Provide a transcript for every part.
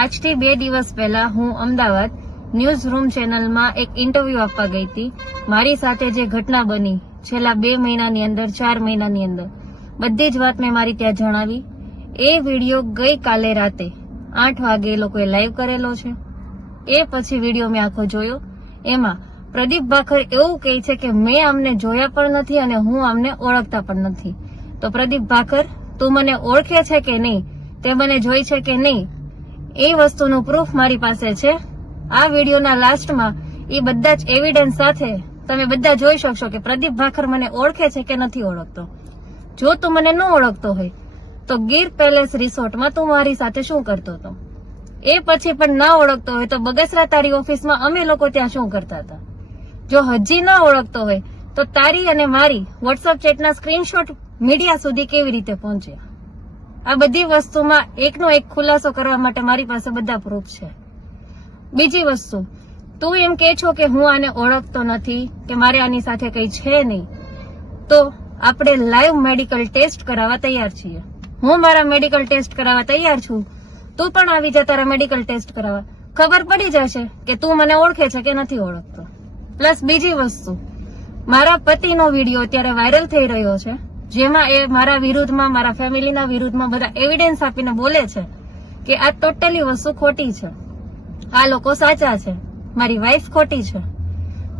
આજથી 2 દિવસ પહેલા હું અમદાવાદ ન્યૂઝ રૂમ ચેનલમાં એક ઇન્ટરવ્યુ આપવા ગઈ હતી. મારી સાથે જે ઘટના બની છેલ્લા 2 મહિનાની અંદર 4 મહિનાની અંદર બધી જ વાત મેં મારી ત્યાં જણાવી. એ વિડીયો ગઈકાલે રાતે 8 વાગે એ લોકોએ લાઈવ કરેલો છે. એ પછી વિડીયો મેં આખો જોયો. એમાં પ્રદીપ ભાખર એવું કહે છે કે મેં આમને જોયા પણ નથી અને હું આમને ઓળખતા પણ નથી. તો પ્રદીપ ભાખર, તું મને ઓળખે છે કે નહીં, તે મને જોઈ છે કે નહીં, એ વસ્તુનું પ્રૂફ મારી પાસે છે. આ વિડીયોના લાસ્ટમાં એ બધા જ એવિડન્સ સાથે તમે બધા જોઈ શકશો કે પ્રદીપ ભાખર મને ઓળખે છે કે નથી ઓળખતો. જો તું મને ન ઓળખતો હોય તો ગીર પેલેસ રિસોર્ટમાં તું મારી સાથે શું કરતો હતો? એ પછી પણ ના ઓળખતો હોય તો બગસરા તારી ઓફિસમાં અમે લોકો ત્યાં શું કરતા હતા? જો હજી ના ઓળખતો હોય તો તારી અને મારી વોટ્સઅપ ચેટના સ્ક્રીનશોટ મીડિયા સુધી કેવી રીતે પહોંચ્યા? આ બધી વસ્તુમાં એકનો એક ખુલાસો કરવા માટે મારી પાસે બધા પ્રૂફ છે. બીજી વસ્તુ, તું એમ કે છો કે હું આને ઓળખતો નથી કે મારે આની સાથે કઈ છે નહીં, તો આપણે લાઈવ મેડિકલ ટેસ્ટ કરાવવા તૈયાર છીએ. હું મારા મેડિકલ ટેસ્ટ કરાવવા તૈયાર છું. તું પણ આવી જા તારા મેડિકલ ટેસ્ટ કરાવવા. ખબર પડી જશે કે તું મને ઓળખે છે કે નથી ઓળખતો. પ્લસ બીજી વસ્તુ, મારા પતિનો વિડીયો અત્યારે વાયરલ થઈ રહ્યો છે, જેમાં એ મારા વિરુદ્ધમાં, મારા ફેમિલીના વિરુદ્ધમાં બધા એવિડન્સ આપીને બોલે છે કે આ ટોટલી વસ્તુ ખોટી છે, આ લોકો સાચા છે, મારી વાઈફ ખોટી છે.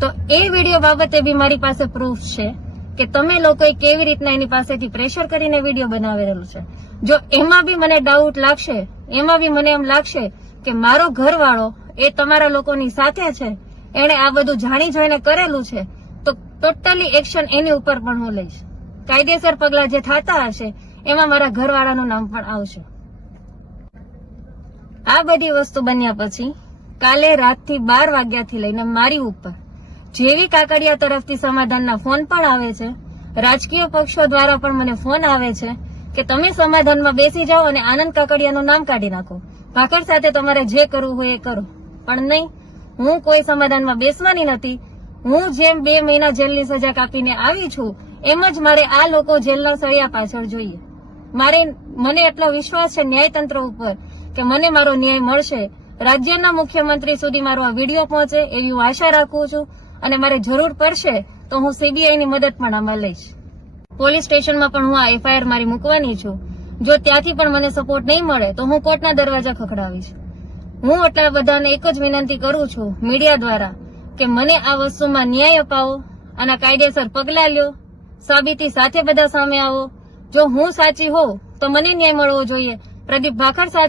તો એ વિડીયો બાબતે બી મારી પાસે પ્રૂફ છે કે તમે લોકોએ કેવી રીતના એની પાસેથી પ્રેશર કરીને વિડીયો બનાવેલો છે. જો એમાં બી મને ડાઉટ લાગશે, એમાં બી મને એમ લાગશે કે મારો ઘરવાળો એ તમારા લોકોની સાથે છે, એણે આ બધું જાણી જોઈને કરેલું છે, તો ટોટલી એક્શન એની ઉપર પણ હું લઈશ. કાયદેસર પગલા જે થતા હશે એમાં મારા ઘરવાળાનું નામ પણ આવશે. આ બધી વસ્તુ બન્યા પછી કાલે રાતથી 12 વાગ્યાથી લઈને મારી ઉપર જેવી કાકડિયા તરફથી સમાધાનના ફોન પણ આવે છે, રાજકીય પક્ષો દ્વારા પણ મને ફોન આવે છે કે તમે સમાધાનમાં બેસી જાઓ અને આનંદ કાકડિયાનું નામ કાઢી નાખો. ભાખર સાથે તમારે જે કરવું હોય એ કરો. પણ નહીં, હું કોઈ સમાધાનમાં બેસવાની નથી. હું જેમ 2 મહિના જેલની સજા કાપીને આવી છું એમ જ મારે આ લોકો જેલના સળિયા પાછળ જોઈએ. મને એટલો વિશ્વાસ છે ન્યાયતંત્ર ઉપર કે મને મારો ન્યાય મળશે. રાજ્યના મુખ્યમંત્રી સુધી મારો આ વિડીયો પહોંચે એવી હું આશા રાખું છું અને મારે જરૂર પડશે તો હું સીબીઆઈની મદદ પણ આમાં લઈશ. પોલીસ સ્ટેશનમાં પણ હું આ એફઆઈઆર મારી મૂકવાની છું. જો ત્યાંથી પણ મને સપોર્ટ નહીં મળે તો હું કોર્ટના દરવાજા ખખડાવીશ. હું એટલા બધાને એક જ વિનંતી કરું છું મીડિયા દ્વારા કે મને આ વસ્તુમાં ન્યાય અપાવો, આના કાયદેસર પગલા લ્યો, સાબિતી સાથે બધા સામે આવો. જો હું સાચી હોઉં તો મને ન્યાય મળવો જોઈએ. પ્રદીપ ભાખર સાચો